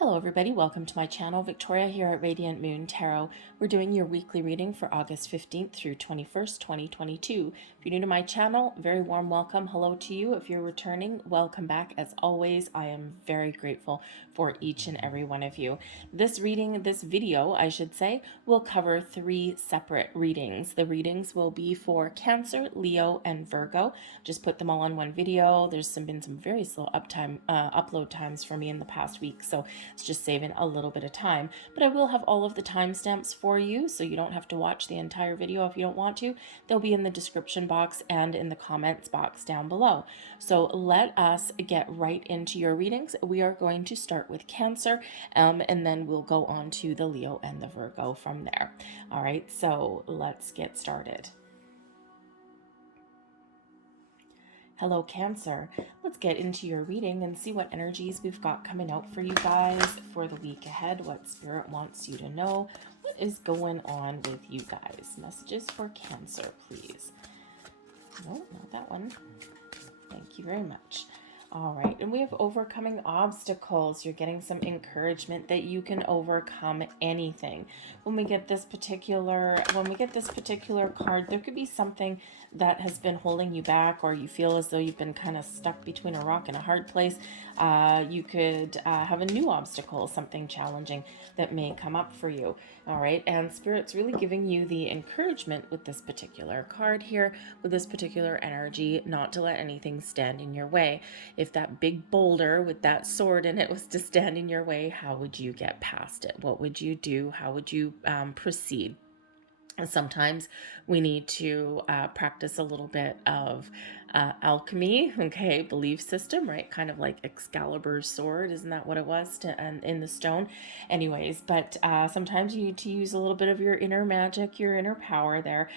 Hello everybody, welcome to my channel. Victoria here at Radiant Moon Tarot. We're doing your weekly reading for August 15th through 21st, 2022. If you're new to my channel, very warm welcome. Hello to you. If you're returning, welcome back. As always, I am very grateful for each and every one of you. This video, I should say, will cover three separate readings. The readings will be for Cancer, Leo, and Virgo. Just put them all on one video. There's been some very slow upload times for me in the past week, so it's just saving a little bit of time, but I will have all of the timestamps for you, so you don't have to watch the entire video if you don't want to. They'll be in the description box and in the comments box down below. So let us get right into your readings. We are going to start with Cancer, and then we'll go on to the Leo and the Virgo from there. All right, so let's get started. Hello, Cancer. Let's get into your reading and see what energies we've got coming out for you guys for the week ahead, what Spirit wants you to know, what is going on with you guys. Messages for Cancer, please. No, not that one. Thank you very much. All right, and we have overcoming obstacles. You're getting some encouragement that you can overcome anything. When we get this particular card, there could be something that has been holding you back, or you feel as though you've been kind of stuck between a rock and a hard place. You could have a new obstacle, something challenging that may come up for you. All right, and Spirit's really giving you the encouragement with this particular card here, with this particular energy, not to let anything stand in your way. If that big boulder with that sword in it was to stand in your way, how would you get past it? What would you do? How would you proceed? And sometimes we need to practice a little bit of alchemy, okay, belief system, right? Kind of like Excalibur's sword, isn't that what it was in the stone? Anyways, but sometimes you need to use a little bit of your inner magic, your inner power there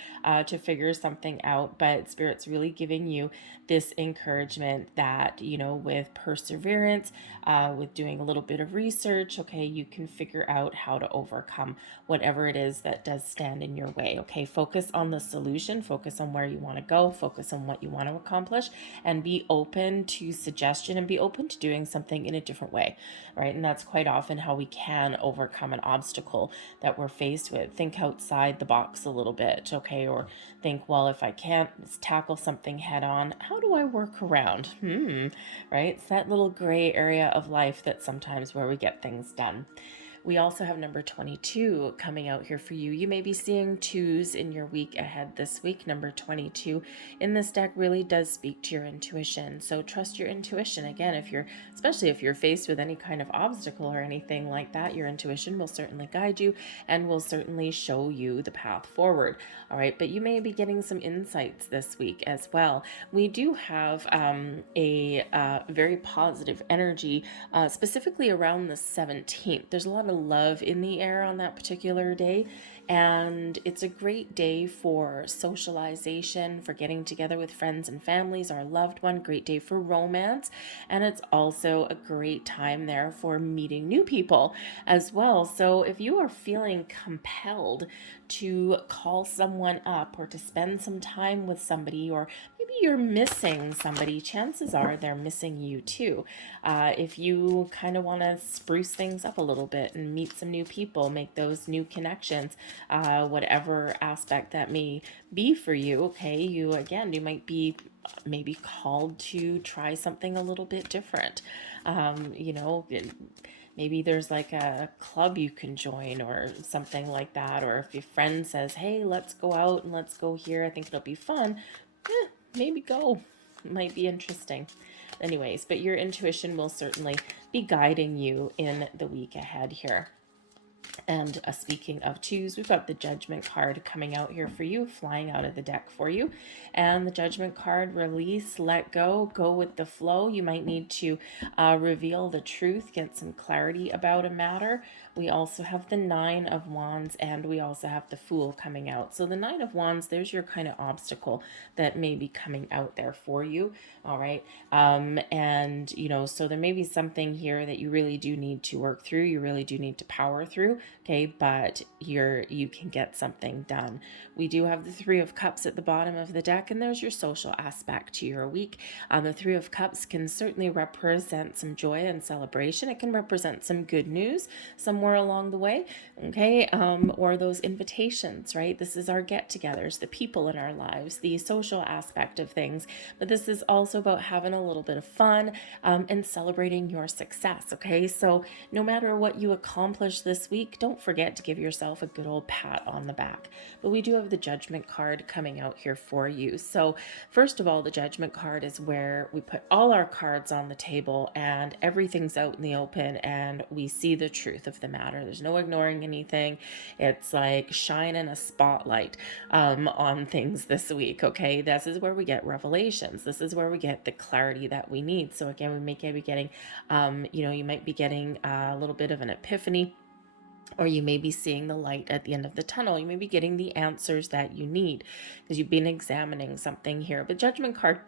to figure something out. But Spirit's really giving you this encouragement that, you know, with perseverance, with doing a little bit of research, okay, you can figure out how to overcome whatever it is that does stand in your way. Okay, focus on the solution, focus on where you want to go, focus on what you want to accomplish, and be open to suggestion and be open to doing something in a different way, right? And that's quite often how we can overcome an obstacle that we're faced with. Think outside the box a little bit, okay? Or think, well, if I can't tackle something head on, how do I work around? Right? It's that little gray area of life that sometimes where we get things done. We also have number 22 coming out here for you. You may be seeing twos in your week ahead this week. Number 22 in this deck really does speak to your intuition. So trust your intuition. Again, especially if you're faced with any kind of obstacle or anything like that, your intuition will certainly guide you and will certainly show you the path forward. All right, but you may be getting some insights this week as well. We do have a very positive energy, specifically around the 17th. There's a lot of love in the air on that particular day, and it's a great day for socialization, for getting together with friends and families, our loved one. Great day for romance, and it's also a great time there for meeting new people as well. So if you are feeling compelled to call someone up or to spend some time with somebody, or maybe you're missing somebody, chances are they're missing you too. If you kind of want to spruce things up a little bit and meet some new people, make those new connections, whatever aspect that may be for you, okay, you might be maybe called to try something a little bit different. Maybe there's like a club you can join or something like that. Or if your friend says, hey, let's go out and let's go here, I think it'll be fun. Maybe go. It might be interesting. Anyways, but your intuition will certainly be guiding you in the week ahead here. And speaking of twos, we've got the Judgment card coming out here for you, flying out of the deck for you. And the Judgment card, release, let go, go with the flow. You might need to reveal the truth, get some clarity about a matter. We also have the Nine of Wands, and we also have the Fool coming out. So the Nine of Wands, there's your kind of obstacle that may be coming out there for you. All right. And, so there may be something here that you really do need to work through. You really do need to power through. Okay. But you can get something done. We do have the Three of Cups at the bottom of the deck, and there's your social aspect to your week. The Three of Cups can certainly represent some joy and celebration. It can represent some good news somewhere along the way, okay? Or those invitations, right? This is our get-togethers, the people in our lives, the social aspect of things. But this is also about having a little bit of fun and celebrating your success, okay? So no matter what you accomplish this week, don't forget to give yourself a good old pat on the back. But we do have the Judgment card coming out here for you. So first of all, the Judgment card is where we put all our cards on the table and everything's out in the open and we see the truth of the matter. There's no ignoring anything. It's like shining a spotlight on things this week, okay? This is where we get revelations. This is where we get the clarity that we need. So again, we may be getting, you might be getting a little bit of an epiphany, or you may be seeing the light at the end of the tunnel. You may be getting the answers that you need because you've been examining something here. But Judgment card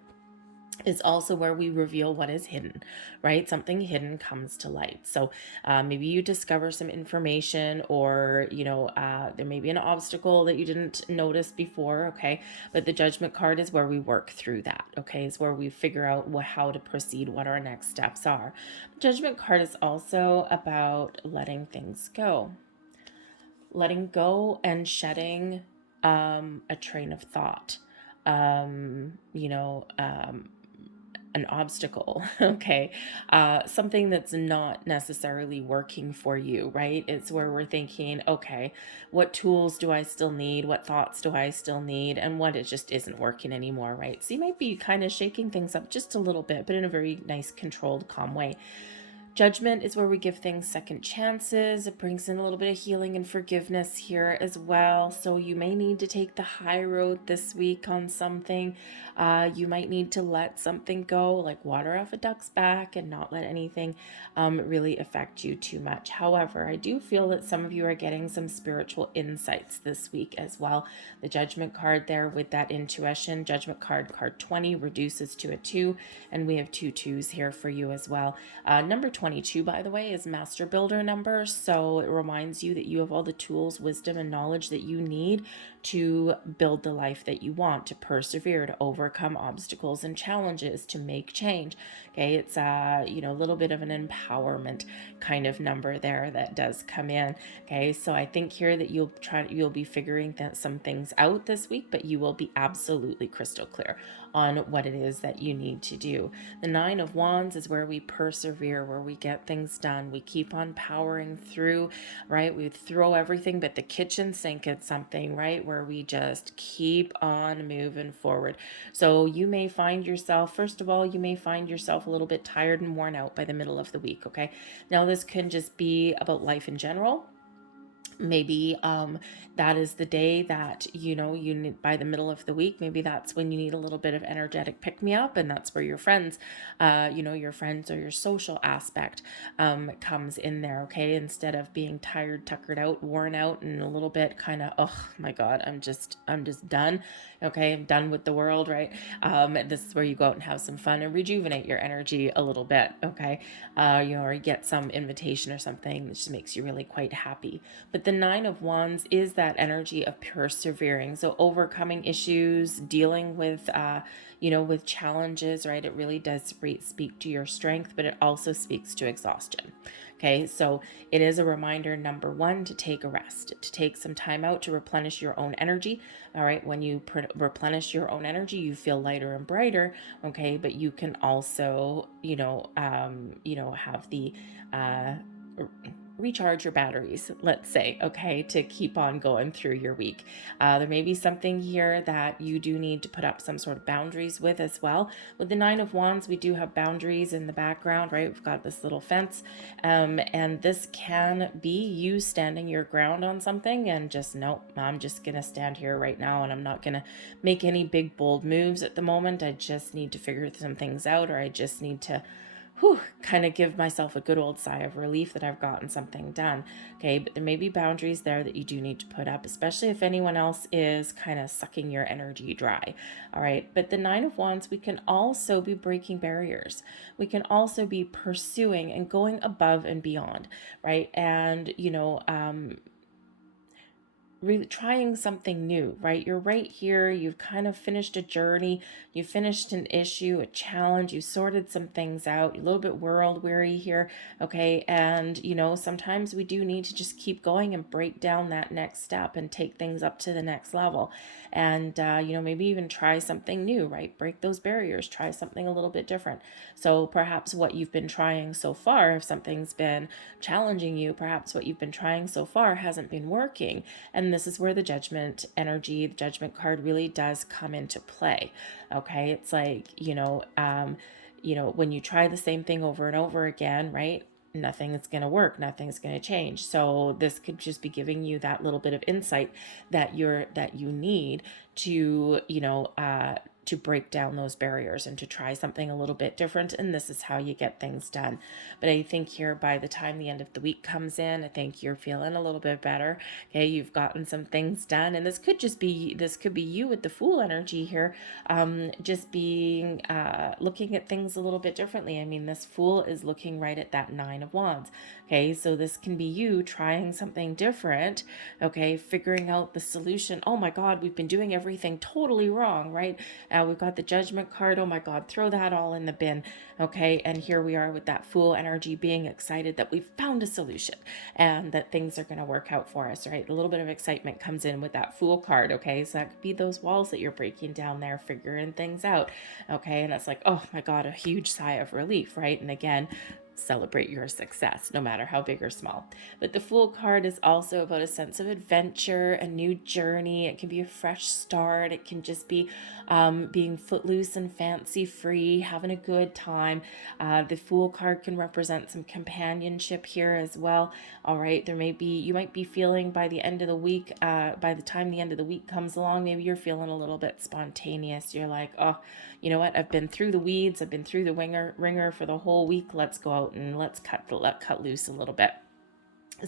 is also where we reveal what is hidden, right? Something hidden comes to light. So maybe you discover some information, or, there may be an obstacle that you didn't notice before, okay? But the Judgment card is where we work through that, okay? It's where we figure out how to proceed, what our next steps are. Judgment card is also about letting things go. Letting go and shedding a train of thought. An obstacle, okay? Something that's not necessarily working for you, right? It's where we're thinking, okay, what tools do I still need? What thoughts do I still need? And what it just isn't working anymore, right? So you might be kind of shaking things up just a little bit, but in a very nice, controlled, calm way. Judgment is where we give things second chances. It brings in a little bit of healing and forgiveness here as well. So you may need to take the high road this week on something. You might need to let something go, like water off a duck's back, and not let anything really affect you too much. However, I do feel that some of you are getting some spiritual insights this week as well. The Judgment card there with that intuition. Judgment card 20 reduces to a 2, and we have 2 2s here for you as well. Number 22, by the way, is Master Builder number. So it reminds you that you have all the tools, wisdom, and knowledge that you need to build the life that you want, to persevere, to overcome obstacles and challenges, to make change. Okay, it's a little bit of an empowerment kind of number there that does come in. Okay, so I think here that you'll be figuring some things out this week, but you will be absolutely crystal clear on what it is that you need to do. The Nine of Wands is where we persevere, where we get things done. We keep on powering through, right? We throw everything but the kitchen sink at something, right? Where we just keep on moving forward. So you may find yourself, first of all, a little bit tired and worn out by the middle of the week, okay? Now this can just be about life in general. Maybe that is the day that you need, by the middle of the week, maybe that's when you need a little bit of energetic pick-me-up, and that's where your friends or your social aspect comes in there, okay? Instead of being tired, tuckered out, worn out, and a little bit kind of, oh my god, I'm just done, okay? I'm done with the world, right? This is where you go out and have some fun and rejuvenate your energy a little bit, okay? Or you get some invitation or something that just makes you really quite happy. But the Nine of Wands is that energy of persevering. So overcoming issues, dealing with, with challenges, right? It really does speak to your strength, but it also speaks to exhaustion. Okay, so it is a reminder, number one, to take a rest, to take some time out to replenish your own energy. All right, when you replenish your own energy, you feel lighter and brighter. Okay, but you can also, have the recharge your batteries, let's say, okay, to keep on going through your week. There may be something here that you do need to put up some sort of boundaries with as well. With the Nine of Wands, we do have boundaries in the background, right? We've got this little fence, and this can be you standing your ground on something and just, nope, I'm just gonna stand here right now and I'm not gonna make any big bold moves at the moment. I just need to figure some things out, or I just need to kind of give myself a good old sigh of relief that I've gotten something done. Okay, but there may be boundaries there that you do need to put up, especially if anyone else is kind of sucking your energy dry. All right, but the Nine of Wands, we can also be breaking barriers. We can also be pursuing and going above and beyond, right? And, really trying something new, right? You're right here. You've kind of finished a journey. You finished an issue, a challenge. You sorted some things out. You're a little bit world weary here. Okay. And, sometimes we do need to just keep going and break down that next step and take things up to the next level. And, maybe even try something new, right? Break those barriers, try something a little bit different. So perhaps what you've been trying so far, if something's been challenging you, perhaps what you've been trying so far hasn't been working. And this is where the judgment energy, the judgment card really does come into play. Okay. It's like, when you try the same thing over and over again, right? Nothing's going to work. Nothing's going to change. So this could just be giving you that little bit of insight that you need to, to break down those barriers and to try something a little bit different. And this is how you get things done. But I think here by the time the end of the week comes in, I think you're feeling a little bit better. Okay. You've gotten some things done. And this could be you with the Fool energy here. Just being, looking at things a little bit differently. I mean, this Fool is looking right at that Nine of Wands. Okay. So this can be you trying something different. Okay. Figuring out the solution. Oh my God, we've been doing everything totally wrong, right? We've got the Judgment card. Oh my God, throw that all in the bin. Okay. And here we are with that Fool energy, being excited that we've found a solution and that things are going to work out for us, right? A little bit of excitement comes in with that Fool card. Okay. So that could be those walls that you're breaking down there, figuring things out. Okay. And it's like, oh my God, a huge sigh of relief, right? And again, celebrate your success, no matter how big or small. But the Fool card is also about a sense of adventure, a new journey. It can be a fresh start. It can just be being footloose and fancy free, having a good time. The Fool card can represent some companionship here as well. All right, you might be feeling by the end of the week, by the time the end of the week comes along, maybe you're feeling a little bit spontaneous. You're like, oh, you know what? I've been through the weeds. I've been through the ringer for the whole week. Let's go out and let's cut loose a little bit.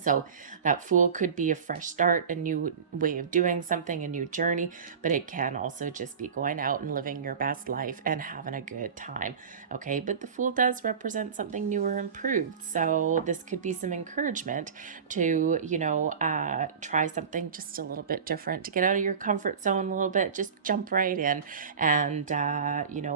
So that Fool could be a fresh start, a new way of doing something, a new journey, but it can also just be going out and living your best life and having a good time. Okay, but the Fool does represent something new or improved. So this could be some encouragement to, try something just a little bit different, to get out of your comfort zone a little bit, just jump right in and,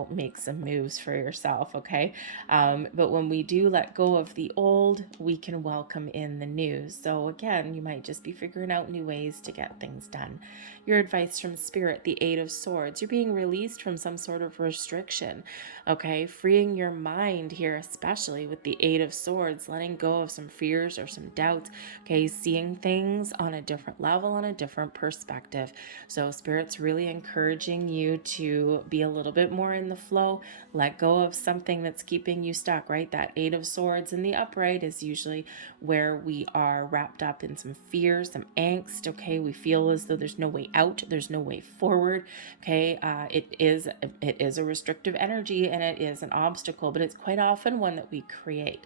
make some moves for yourself. Okay. But when we do let go of the old, we can welcome in the new. So again, you might just be figuring out new ways to get things done. Your advice from Spirit, the Eight of Swords, you're being released from some sort of restriction. Okay, freeing your mind here, especially with the Eight of Swords, letting go of some fears or some doubts. Okay, seeing things on a different level, on a different perspective. So Spirit's really encouraging you to be a little bit more in the flow, let go of something that's keeping you stuck, right? That Eight of Swords in the upright is usually where we are wrapped up in some fear, some angst. Okay, we feel as though there's no way out, there's no way forward. Okay, it is a restrictive energy and it is an obstacle, but it's quite often one that we create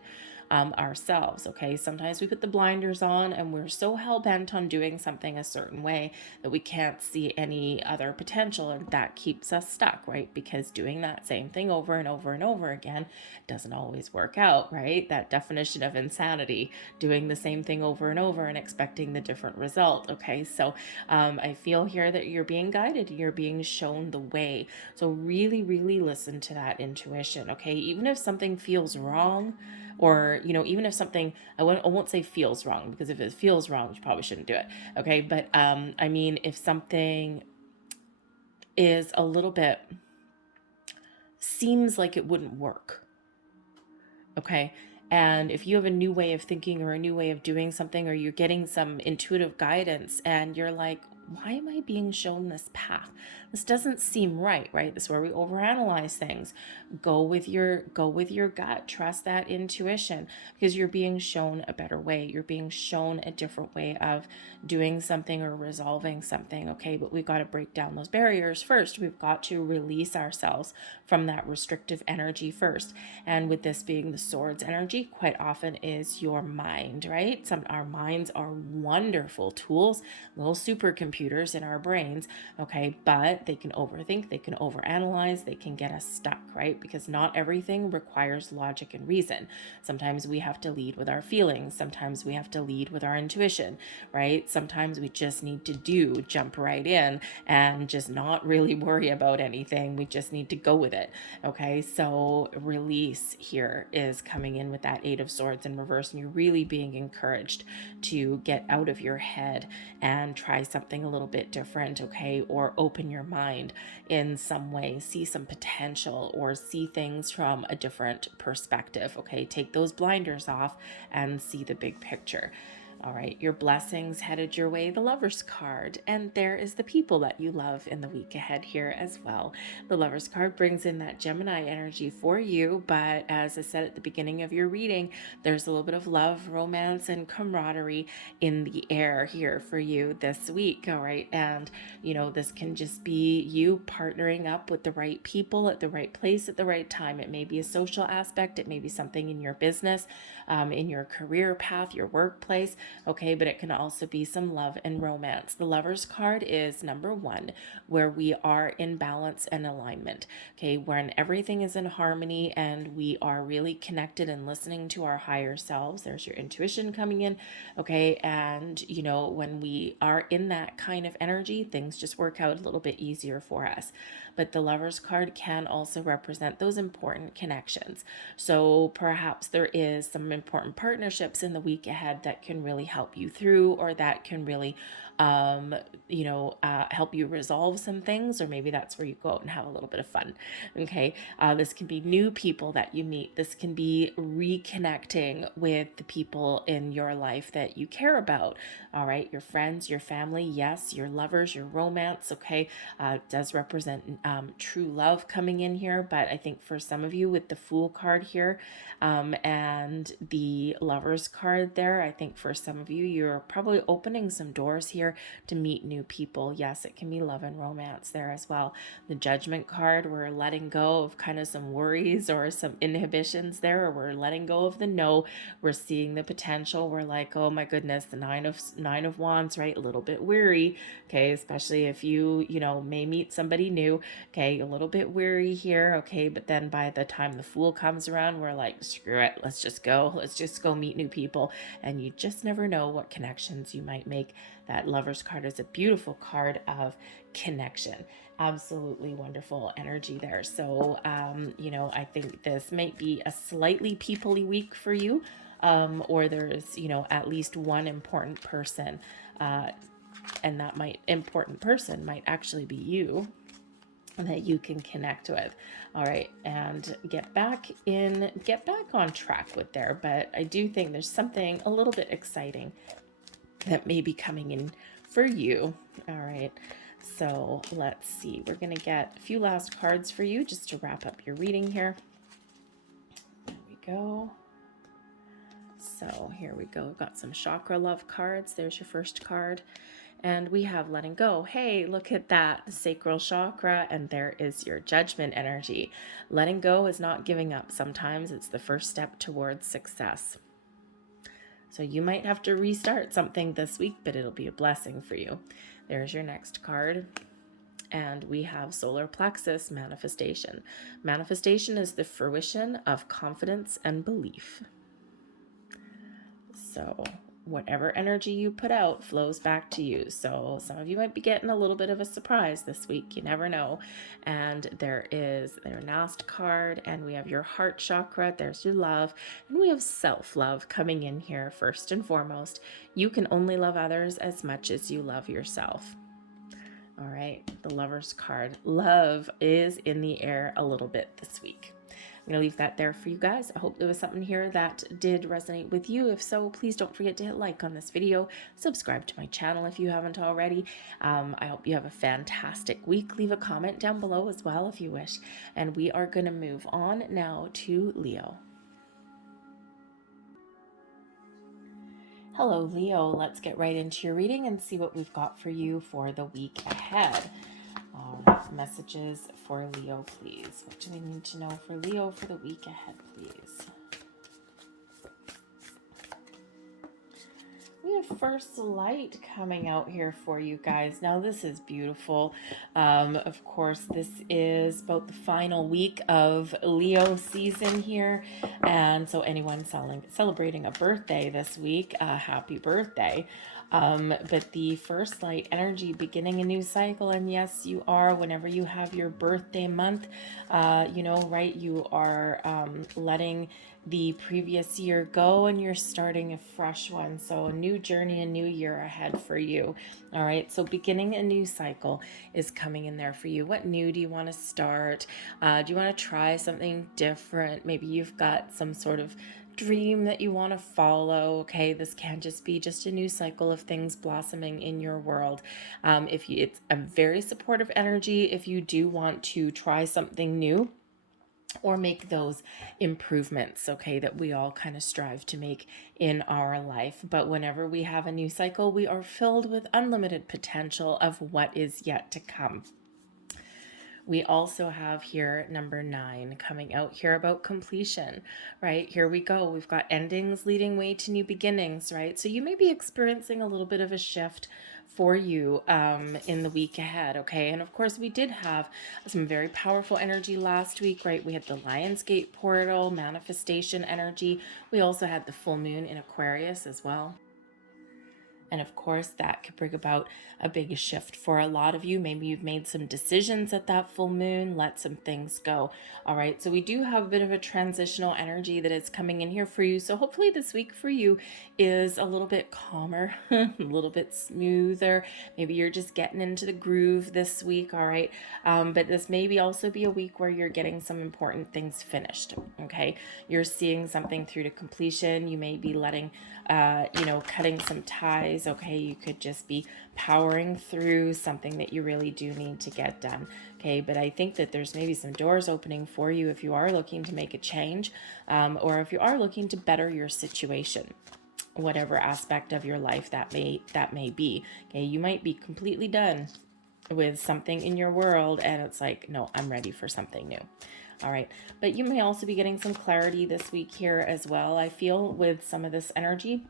ourselves. Okay, sometimes we put the blinders on and we're so hell-bent on doing something a certain way that we can't see any other potential, and that keeps us stuck, right? Because doing that same thing over and over and over again doesn't always work out, right? That definition of insanity, doing the same thing over and over and expecting the different result. Okay, so I feel here that you're being guided, you're being shown the way. So really, really listen to that intuition. Okay, even if something feels wrong, or even if something, I won't say feels wrong, because if it feels wrong, you probably shouldn't do it. Okay, but I mean, if something is a little bit, seems like it wouldn't work, okay, and if you have a new way of thinking or a new way of doing something, or you're getting some intuitive guidance and you're like, why am I being shown this path? This doesn't seem right, right? This is where we overanalyze things. Go with your gut. Trust that intuition, because you're being shown a better way. You're being shown a different way of doing something or resolving something, okay? But we've got to break down those barriers first. We've got to release ourselves from that restrictive energy first. And with this being the swords energy, quite often is your mind, right? Our minds are wonderful tools, little supercomputers in our brains, okay? But they can overthink, they can overanalyze, they can get us stuck, right? Because not everything requires logic and reason. Sometimes we have to lead with our feelings. Sometimes we have to lead with our intuition, right? Sometimes we just need to jump right in and just not really worry about anything. We just need to go with it, okay? So release here is coming in with that Eight of Swords in reverse, and you're really being encouraged to get out of your head and try something a little bit different, okay? Or open your mind in some way, see some potential, or see things from a different perspective, okay? Take those blinders off and see the big picture. All right, your blessings headed your way, the Lover's card, and there is the people that you love in the week ahead here as well. The Lover's card brings in that Gemini energy for you, but as I said at the beginning of your reading, there's a little bit of love, romance, and camaraderie in the air here for you this week, all right? And, this can just be you partnering up with the right people at the right place at the right time. It may be a social aspect, it may be something in your business, in your career path, your workplace, okay? But it can also be some love and romance. The Lover's card is number 1, where we are in balance and alignment, okay? When everything is in harmony and we are really connected and listening to our higher selves. There's your intuition coming in, okay? And, when we are in that kind of energy, things just work out a little bit easier for us. But the Lover's card can also represent those important connections. So perhaps there is some important partnerships in the week ahead that can really help you through, or that can really help you resolve some things, or maybe that's where you go out and have a little bit of fun, okay? This can be new people that you meet. This can be reconnecting with the people in your life that you care about, all right? Your friends, your family, yes, your lovers, your romance, okay? It does represent true love coming in here, but I think for some of you with the Fool card here and the Lover's card there, I think for some of you, you're probably opening some doors here to meet new people. Yes, it can be love and romance there as well. The Judgment card, we're letting go of kind of some worries or some inhibitions there, or we're letting go of the no. We're seeing the potential. We're like, oh my goodness, the nine of wands, right? A little bit weary, okay? Especially if you may meet somebody new, okay? A little bit weary here, okay? But then by the time the Fool comes around, we're like, screw it, let's just go meet new people. And you just never know what connections you might make. That Lover's card is a beautiful card of connection. Absolutely wonderful energy there. So, I think this might be a slightly people-y week for you, or there's, at least one important person, and that important person might actually be you, that you can connect with. All right, and get back on track with there. But I do think there's something a little bit exciting that may be coming in for you. All right, so let's see. We're going to get a few last cards for you just to wrap up your reading here. There we go. So here we go. We've got some chakra love cards. There's your first card. And we have letting go. Hey, look at that, the sacral chakra, and there is your Judgment energy. Letting go is not giving up. Sometimes it's the first step towards success. So you might have to restart something this week, but it'll be a blessing for you. There's your next card. And we have solar plexus manifestation. Manifestation is the fruition of confidence and belief. So whatever energy you put out flows back to you. So some of you might be getting a little bit of a surprise this week. You never know. And there is their last card, and we have your heart chakra. There's your love, and we have self-love coming in here first and foremost. You can only love others as much as you love yourself. All right, the Lover's card. Love is in the air a little bit this week. I'm going to leave that there for you guys. I hope there was something here that did resonate with you. If so, please don't forget to hit like on this video, subscribe to my channel if you haven't already. I hope you have a fantastic week. Leave a comment down below as well if you wish. And we are going to move on now to Leo. Hello, Leo. Let's get right into your reading and see what we've got for you for the week ahead. Messages for Leo, please. What do we need to know for Leo for the week ahead, please? We have first light coming out here for you guys. Now this is beautiful. Of course, this is about the final week of Leo season here. And so anyone celebrating a birthday this week, happy birthday. But the first light energy, beginning a new cycle. And yes, you are, whenever you have your birthday month, right, you are letting the previous year go and you're starting a fresh one. So a new journey, a new year ahead for you. All right, so beginning a new cycle is coming in there for you. What new do you want to start? Do you want to try something different? Maybe you've got some sort of dream that you want to follow. Okay, this can just be just a new cycle of things blossoming in your world. It's a very supportive energy if you do want to try something new or make those improvements, okay, that we all kind of strive to make in our life. But whenever we have a new cycle, we are filled with unlimited potential of what is yet to come. We also have here number 9 coming out here about completion, right? Here we go. We've got endings leading way to new beginnings, right? So you may be experiencing a little bit of a shift for you in the week ahead, okay? And of course, we did have some very powerful energy last week, right? We had the Lionsgate portal, manifestation energy. We also had the full moon in Aquarius as well. And of course, that could bring about a big shift for a lot of you. Maybe you've made some decisions at that full moon, let some things go. All right, so we do have a bit of a transitional energy that is coming in here for you. So hopefully this week for you is a little bit calmer, a little bit smoother. Maybe you're just getting into the groove this week, all right? But this maybe also be a week where you're getting some important things finished, okay? You're seeing something through to completion. You may be letting, cutting some ties, okay? You could just be powering through something that you really do need to get done, okay? But I think that there's maybe some doors opening for you if you are looking to make a change, or if you are looking to better your situation, whatever aspect of your life that may be, okay? You might be completely done with something in your world and it's like, no, I'm ready for something new. All right, but you may also be getting some clarity this week here as well, I feel, with some of this energy.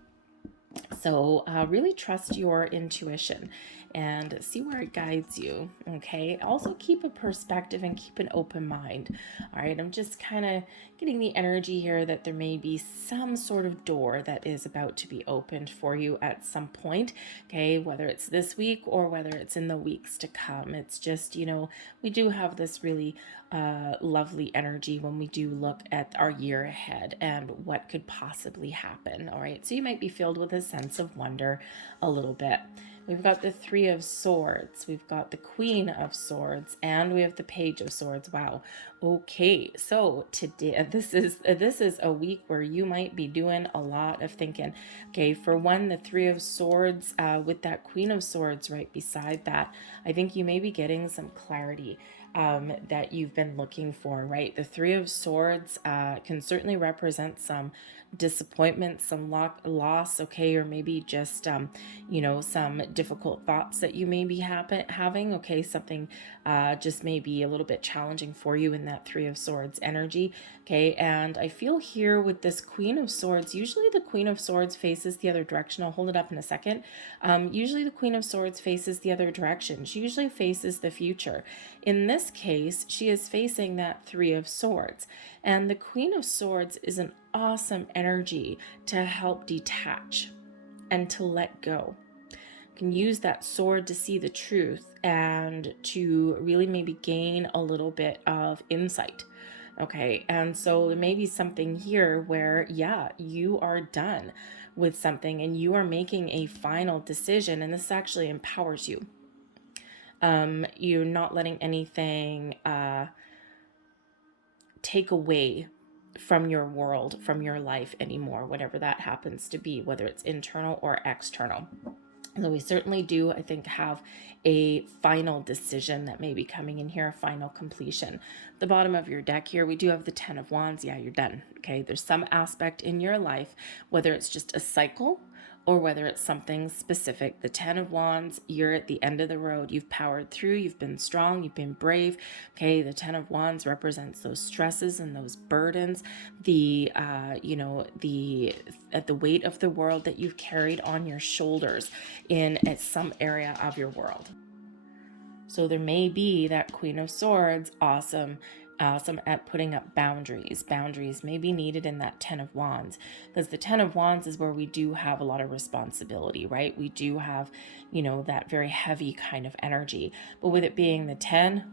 So really trust your intuition and see where it guides you, okay? Also keep a perspective and keep an open mind. All right, I'm just kind of getting the energy here that there may be some sort of door that is about to be opened for you at some point, okay? Whether it's this week or whether it's in the weeks to come. It's just, we do have this really lovely energy when we do look at our year ahead and what could possibly happen. All right, so you might be filled with a sense of wonder a little bit. We've got the 3 of Swords, we've got the Queen of Swords, and we have the Page of Swords. Wow. Okay, so today this is a week where you might be doing a lot of thinking. Okay, for one, the 3 of Swords with that Queen of Swords right beside that, I think you may be getting some clarity that you've been looking for, right? The 3 of Swords can certainly represent some disappointment, some loss, okay, or maybe just some difficult thoughts that you may be having, okay, something just may be a little bit challenging for you in that 3 of Swords energy, okay. And I feel here with this Queen of Swords, usually the Queen of Swords faces the other direction. I'll hold it up in a second. Usually the Queen of Swords faces the other direction. She usually faces the future. In this case, she is facing that 3 of Swords, and the Queen of Swords is an awesome energy to help detach and to let go. You can use that sword to see the truth and to really maybe gain a little bit of insight. Okay, and so there may be something here where, yeah, you are done with something and you are making a final decision, and this actually empowers you. You're not letting anything take away from your world, from your life anymore, whatever that happens to be, whether it's internal or external. So we certainly do, I think, have a final decision that may be coming in here, a final completion. The bottom of your deck here, we do have the 10 of Wands. Yeah, you're done. Okay, there's some aspect in your life, whether it's just a cycle or whether it's something specific. The 10 of Wands, you're at the end of the road. You've powered through, you've been strong, you've been brave. Okay, the 10 of Wands represents those stresses and those burdens, the weight of the world that you've carried on your shoulders in some area of your world. So there may be that Queen of Swords, awesome at putting up boundaries. Boundaries may be needed in that 10 of Wands, because the 10 of Wands is where we do have a lot of responsibility, right? We do have, that very heavy kind of energy. But with it being the 10,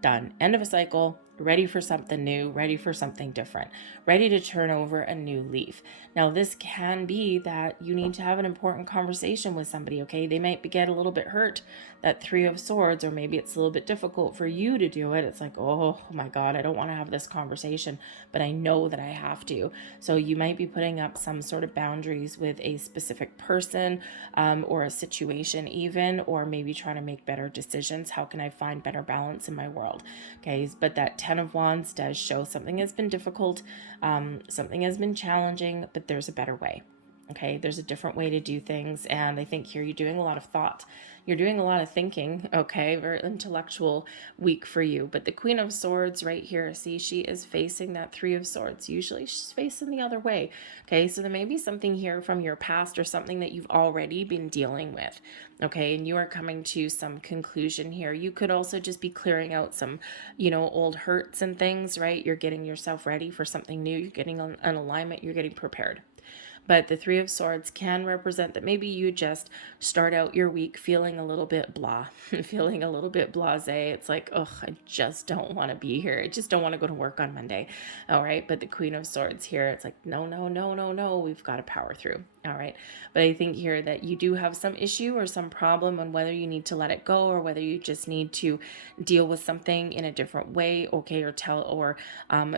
done. End of a cycle, ready for something new, ready for something different, ready to turn over a new leaf. Now, this can be that you need to have an important conversation with somebody, okay? They might get a little bit hurt, that 3 of Swords, or maybe it's a little bit difficult for you to do it. It's like, oh my God, I don't want to have this conversation, but I know that I have to. So you might be putting up some sort of boundaries with a specific person or a situation even, or maybe trying to make better decisions. How can I find better balance in my world? Okay, but that 10 of Wands does show something has been difficult, something has been challenging, but there's a better way. Okay, there's a different way to do things. And I think here you're doing a lot of thought. You're doing a lot of thinking, okay? Very intellectual week for you. But the Queen of Swords right here, see, she is facing that 3 of Swords. Usually she's facing the other way, okay? So there may be something here from your past or something that you've already been dealing with, okay? And you are coming to some conclusion here. You could also just be clearing out some, old hurts and things, right? You're getting yourself ready for something new. You're getting an alignment. You're getting prepared. But the 3 of Swords can represent that maybe you just start out your week feeling a little bit blah, feeling a little bit blasé. It's like, oh, I just don't want to be here. I just don't want to go to work on Monday. All right. But the Queen of Swords here, it's like, no, we've got to power through. All right. But I think here that you do have some issue or some problem on whether you need to let it go or whether you just need to deal with something in a different way, okay, or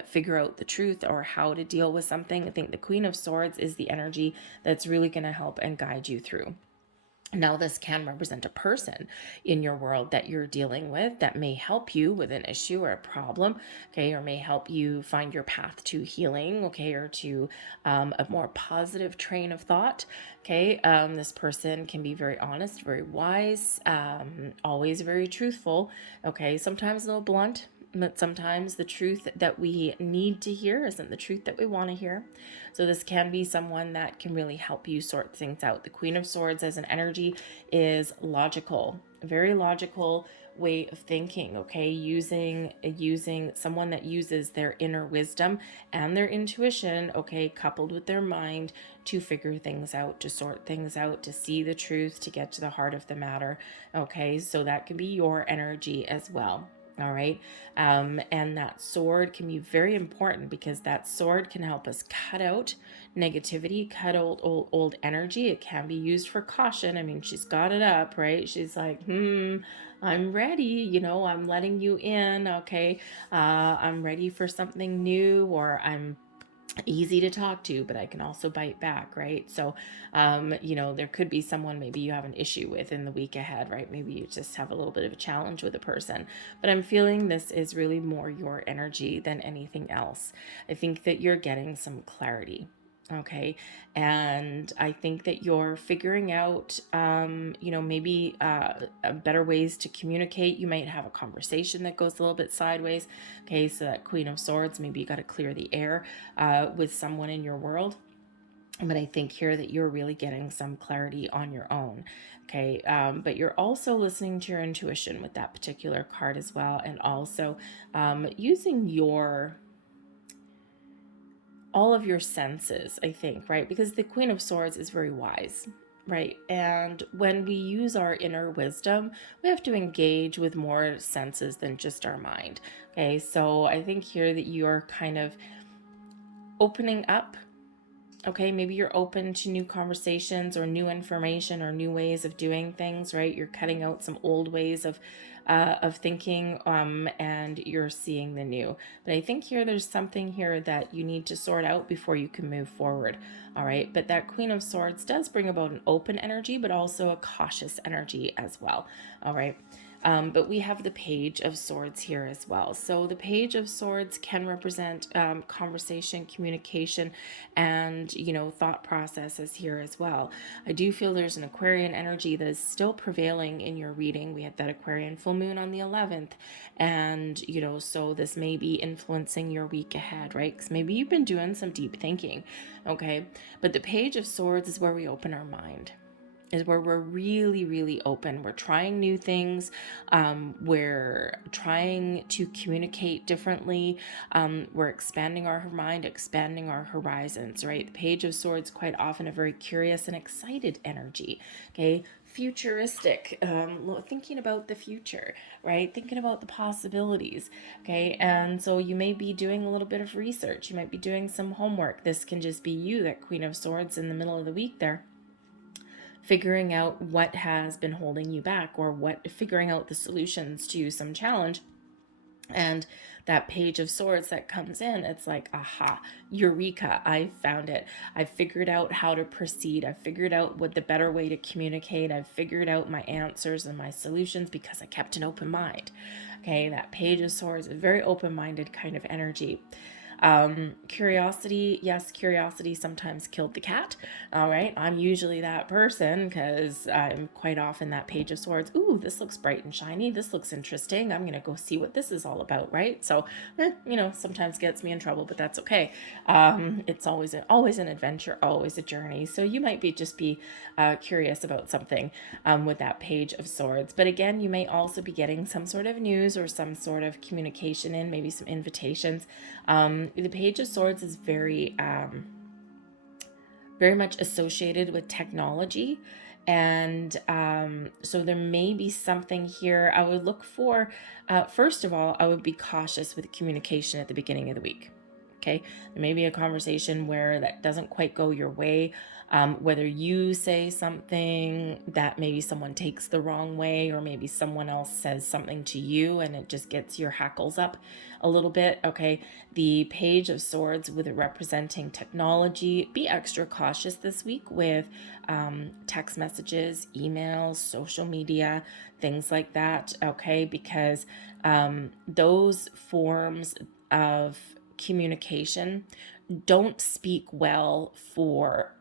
figure out the truth or how to deal with something. I think the Queen of Swords is the energy that's really going to help and guide you through. Now, this can represent a person in your world that you're dealing with that may help you with an issue or a problem, okay, or may help you find your path to healing, okay, or to a more positive train of thought, okay. This person can be very honest, very wise, always very truthful, okay, sometimes a little blunt, but sometimes the truth that we need to hear isn't the truth that we want to hear. So this can be someone that can really help you sort things out. The Queen of Swords as an energy is logical, a very logical way of thinking, okay? Using someone that uses their inner wisdom and their intuition, okay, coupled with their mind to figure things out, to sort things out, to see the truth, to get to the heart of the matter, okay? So that can be your energy as well. All right. And that sword can be very important because that sword can help us cut out negativity, cut old energy. It can be used for caution. I mean, she's got it up, right? She's like, I'm ready. I'm letting you in. Okay. I'm ready for something new, or I'm easy to talk to, but I can also bite back, right? So, there could be someone maybe you have an issue with in the week ahead, right? Maybe you just have a little bit of a challenge with a person, but I'm feeling this is really more your energy than anything else. I think that you're getting some clarity. Okay. And I think that you're figuring out, maybe better ways to communicate. You might have a conversation that goes a little bit sideways. Okay. So that Queen of Swords, maybe you got to clear the air with someone in your world. But I think here that you're really getting some clarity on your own. Okay. But you're also listening to your intuition with that particular card as well. And also using all of your senses, I think, right? Because the Queen of Swords is very wise, right? And when we use our inner wisdom, we have to engage with more senses than just our mind. Okay, so I think here that you're kind of opening up Okay, maybe you're open to new conversations or new information or new ways of doing things, right? You're cutting out some old ways of thinking, and you're seeing the new. But I think here there's something here that you need to sort out before you can move forward. All right, but that Queen of Swords does bring about an open energy, but also a cautious energy as well. All right. But we have the Page of Swords here as well. So the Page of Swords can represent conversation, communication, and, thought processes here as well. I do feel there's an Aquarian energy that is still prevailing in your reading. We had that Aquarian full moon on the 11th. And, so this may be influencing your week ahead, right? Because maybe you've been doing some deep thinking, okay? But the Page of Swords is where we open our mind, is where we're really, really open. We're trying new things. We're trying to communicate differently. We're expanding our mind, expanding our horizons, right? The Page of Swords, quite often a very curious and excited energy, okay? Futuristic, thinking about the future, right? Thinking about the possibilities, okay? And so you may be doing a little bit of research. You might be doing some homework. This can just be you, that Queen of Swords in the middle of the week there, figuring out what has been holding you back, or figuring out the solutions to some challenge. And that Page of Swords that comes in, it's like, aha, eureka, I found it. I've figured out how to proceed. I've figured out what the better way to communicate. I've figured out my answers and my solutions because I kept an open mind. Okay, that Page of Swords is a very open-minded kind of energy. Curiosity, yes, curiosity sometimes killed the cat. All right, I'm usually that person because I'm quite often that Page of Swords. Ooh, this looks bright and shiny. This looks interesting. I'm gonna go see what this is all about, right? So, sometimes gets me in trouble, but that's okay. It's always an adventure, always a journey. So you might be curious about something with that Page of Swords. But again, you may also be getting some sort of news or some sort of communication in, maybe some invitations. The Page of Swords is very much associated with technology. And so there may be something here. I would look for, first of all, I would be cautious with communication at the beginning of the week. Okay, there may be a conversation where that doesn't quite go your way. Whether you say something that maybe someone takes the wrong way, or maybe someone else says something to you and it just gets your hackles up a little bit. Okay, the Page of Swords with it representing technology, be extra cautious this week with text messages, emails, social media, things like that. Okay, because those forms of communication don't speak well for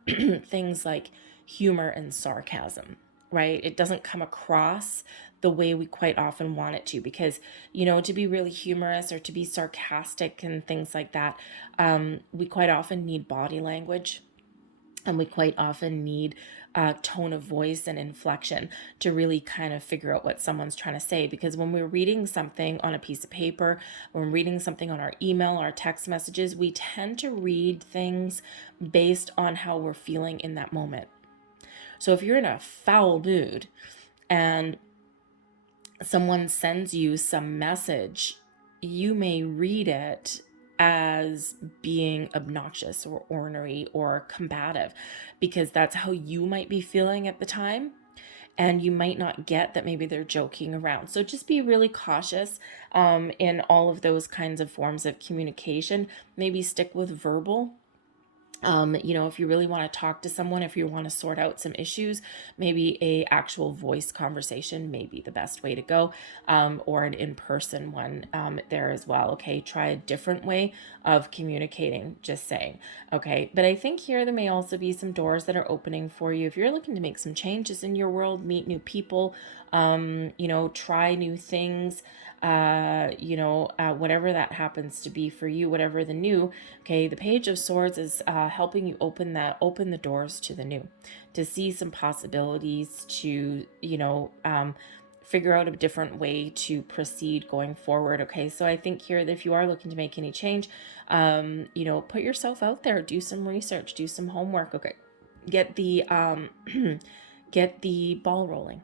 things like humor and sarcasm, right? It doesn't come across the way we quite often want it to, because, to be really humorous or to be sarcastic and things like that, we quite often need body language. And we quite often need tone of voice and inflection to really kind of figure out what someone's trying to say. Because when we're reading something on a piece of paper, when we're reading something on our email, our text messages, we tend to read things based on how we're feeling in that moment. So if you're in a foul mood and someone sends you some message, you may read it as being obnoxious or ornery or combative, because that's how you might be feeling at the time. And you might not get that maybe they're joking around. So just be really cautious in all of those kinds of forms of communication. Maybe stick with verbal. If you really want to talk to someone, if you want to sort out some issues, maybe a actual voice conversation may be the best way to go, or an in-person one there as well. Okay, try a different way of communicating, just saying. Okay, but I think here there may also be some doors that are opening for you. If you're looking to make some changes in your world, meet new people, try new things, whatever that happens to be for you, whatever the new. Okay, the Page of Swords is helping you open the doors to the new, to see some possibilities, to figure out a different way to proceed going forward. Okay, so I think here that if you are looking to make any change, put yourself out there, do some research, do some homework. Okay, get the get the ball rolling.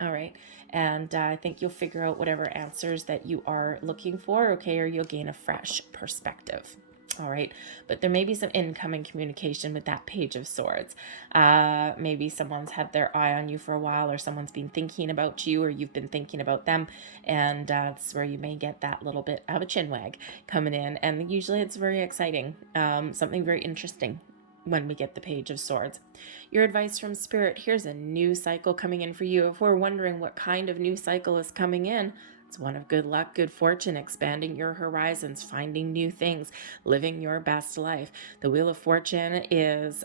All right. And I think you'll figure out whatever answers that you are looking for, okay, or you'll gain a fresh perspective. All right, but there may be some incoming communication with that Page of Swords. Maybe someone's had their eye on you for a while, or someone's been thinking about you, or you've been thinking about them, and that's where you may get that little bit of a chinwag coming in. And usually it's very exciting, something very interesting when we get the Page of Swords. Your advice from Spirit: here's a new cycle coming in for you. If we're wondering what kind of new cycle is coming in, it's one of good luck, good fortune, expanding your horizons, finding new things, living your best life. The Wheel of Fortune is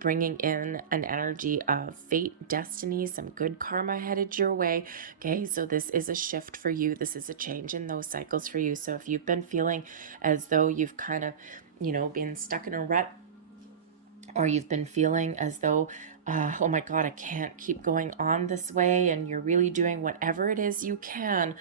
bringing in an energy of fate, destiny, some good karma headed your way. Okay, so this is a shift for you. This is a change in those cycles for you. So if you've been feeling as though you've kind of, been stuck in a rut, or you've been feeling as though, oh my God, I can't keep going on this way, and you're really doing whatever it is you can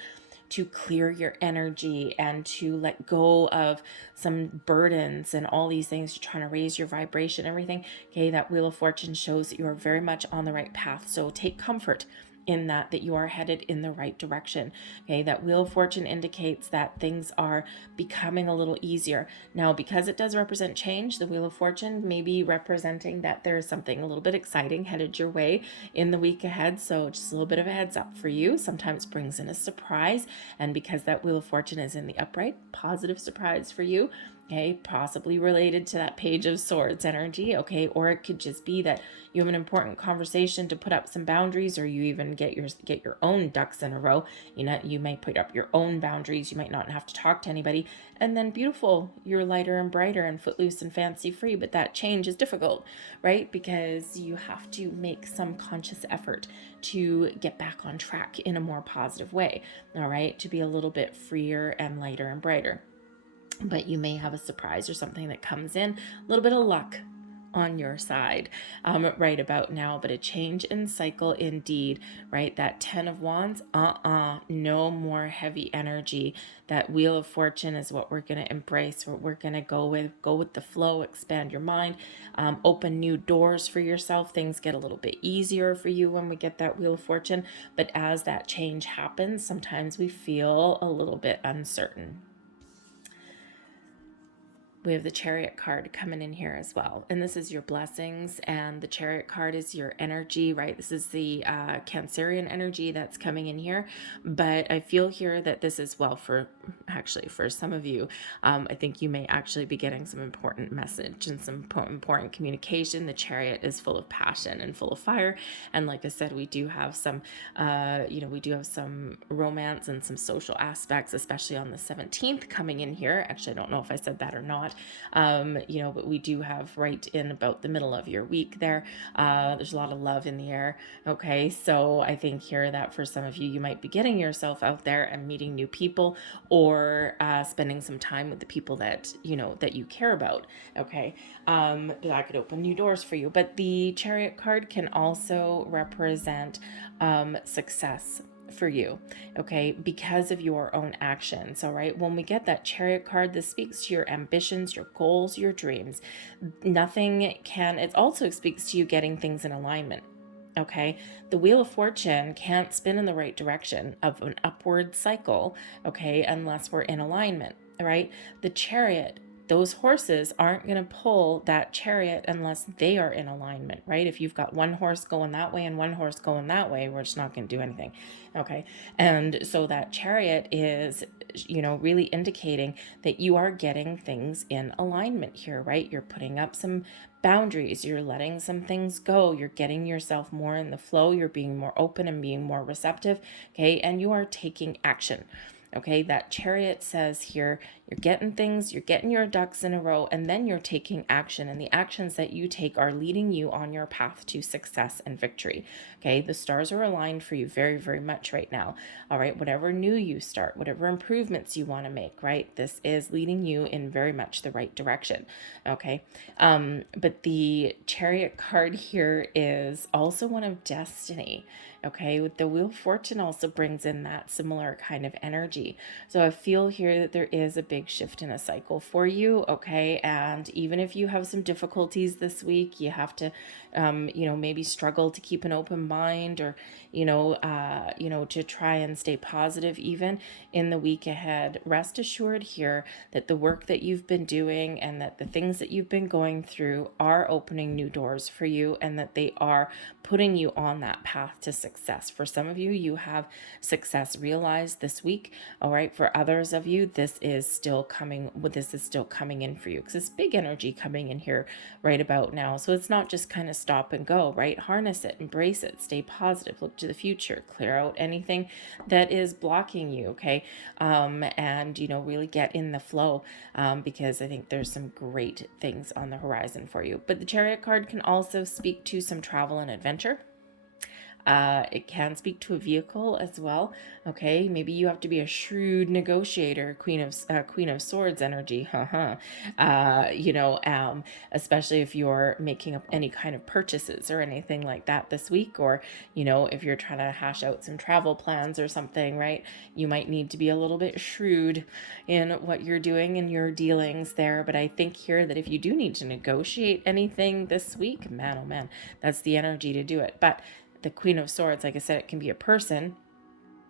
to clear your energy and to let go of some burdens and all these things. You're trying to raise your vibration, everything. Okay, that Wheel of Fortune shows that you are very much on the right path. So take comfort in that you are headed in the right direction. Okay, that Wheel of Fortune indicates that things are becoming a little easier. Now, because it does represent change, the Wheel of Fortune may be representing that there's something a little bit exciting headed your way in the week ahead. So just a little bit of a heads up for you. Sometimes brings in a surprise. And because that Wheel of Fortune is in the upright, positive surprise for you. Okay, possibly related to that Page of Swords energy. Okay, or it could just be that you have an important conversation to put up some boundaries, or you even get your own ducks in a row. You may put up your own boundaries. You might not have to talk to anybody, and then beautiful, you're lighter and brighter and footloose and fancy free. But that change is difficult, right? Because you have to make some conscious effort to get back on track in a more positive way. All right, to be a little bit freer and lighter and brighter. But you may have a surprise or something that comes in, a little bit of luck on your side right about now, but a change in cycle indeed, right? That 10 of Wands, no more heavy energy. That Wheel of Fortune is what we're going to embrace, what we're going to go with the flow, expand your mind, open new doors for yourself. Things get a little bit easier for you when we get that Wheel of Fortune, but as that change happens, sometimes we feel a little bit uncertain. We have the Chariot card coming in here as well. And this is your blessings. And the Chariot card is your energy, right? This is the Cancerian energy that's coming in here. But I feel here that this is, well, for some of you, I think you may actually be getting some important message and some important communication. The Chariot is full of passion and full of fire. And like I said, we do have some, some romance and some social aspects, especially on the 17th coming in here. Actually, I don't know if I said that or not. But we do have right in about the middle of your week there. There's a lot of love in the air. Okay, so I think here that for some of you, you might be getting yourself out there and meeting new people, or spending some time with the people that you care about. Okay, that could open new doors for you. But the Chariot card can also represent success for you, okay, because of your own actions. All right, when we get that Chariot card, this speaks to your ambitions, your goals, your dreams. It also speaks to you getting things in alignment. Okay, the Wheel of Fortune can't spin in the right direction of an upward cycle, okay, unless we're in alignment. All right, the Chariot, those horses aren't going to pull that chariot unless they are in alignment, right? If you've got one horse going that way and one horse going that way, we're just not going to do anything. Okay. And so that chariot is, really indicating that you are getting things in alignment here, right? You're putting up some boundaries, you're letting some things go, you're getting yourself more in the flow, you're being more open and being more receptive, okay? And you are taking action. Okay, that Chariot says here, you're getting your ducks in a row, and then you're taking action. And the actions that you take are leading you on your path to success and victory. Okay, the stars are aligned for you very, very much right now. All right, whatever new you start, whatever improvements you want to make, right? This is leading you in very much the right direction. Okay, but the Chariot card here is also one of destiny. Okay, with the Wheel of Fortune also brings in that similar kind of energy. So I feel here that there is a big shift in a cycle for you, okay? And even if you have some difficulties this week, you have to maybe struggle to keep an open mind, or, to try and stay positive even in the week ahead. Rest assured here that the work that you've been doing and that the things that you've been going through are opening new doors for you, and that they are putting you on that path to success. For some of you, you have success realized this week. All right. For others of you, this is still coming in for you, because it's big energy coming in here right about now. So it's not just kind of stop and go, right? Harness it, embrace it, stay positive, look to the future, clear out anything that is blocking you. Okay. And, really get in the flow, because I think there's some great things on the horizon for you. But the Chariot card can also speak to some travel and adventure. It can speak to a vehicle as well. Okay, maybe you have to be a shrewd negotiator, Queen of Swords energy, especially if you're making up any kind of purchases or anything like that this week, or if you're trying to hash out some travel plans or something, right? You might need to be a little bit shrewd in what you're doing in your dealings there. But I think here that if you do need to negotiate anything this week, man, oh man, that's the energy to do it. But the Queen of Swords, like I said, it can be a person